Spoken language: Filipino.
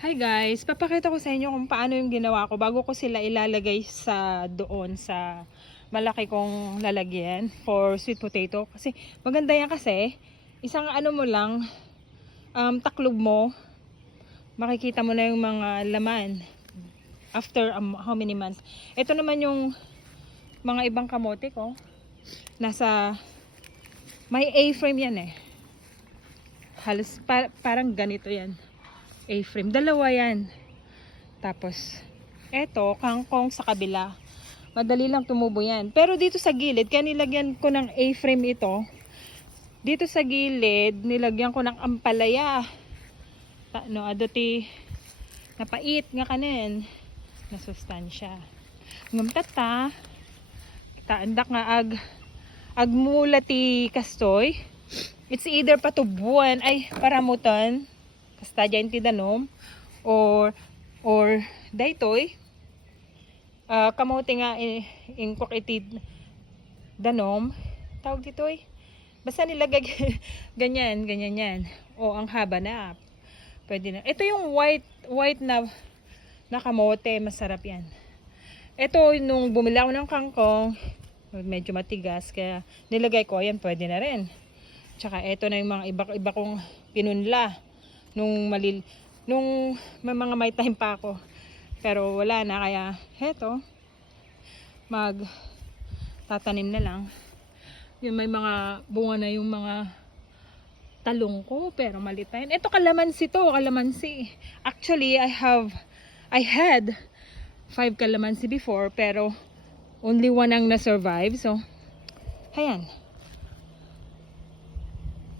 Hi guys, papakita ko sa inyo kung paano yung ginawa ko bago ko sila ilalagay sa doon sa malaki kong lalagyan for sweet potato. Kasi maganda yan kasi isang ano mo lang, taklog mo, makikita mo na yung mga laman after how many months. Ito naman yung mga ibang kamote ko. May A-frame yan eh. Halos parang ganito yan. A-frame. Dalawa yan. Tapos, eto, kangkong sa kabila. Madali lang tumubo yan. Pero dito sa gilid, kaya nilagyan ko ng A-frame ito. Dito sa gilid, nilagyan ko ng ampalaya. Adoti, napait nga kanin. Na sustansya. Ngumtata, taandak nga agmulati kastoy. It's either patubuan, ay paramutan, kasta dyan ti danom, or daytoy, kamote nga ingkok iti danom, tawag ditoy, basta nilagay ganyan yan, o ang haba na, pwede na. Ito yung white na kamote, masarap yan. Ito, nung bumili ako ng kangkong, medyo matigas, kaya nilagay ko, yan pwede na rin. Tsaka ito na yung mga iba kong pinunla nung may mga may time pa ako. Pero wala na, kaya heto, tatanim na lang. Yung may mga bunga na yung mga talong ko, pero maliit pa yun. Ito kalamansi to, kalamansi. Actually, I had 5 kalamansi before, pero only 1 ang na-survive. So, ayan.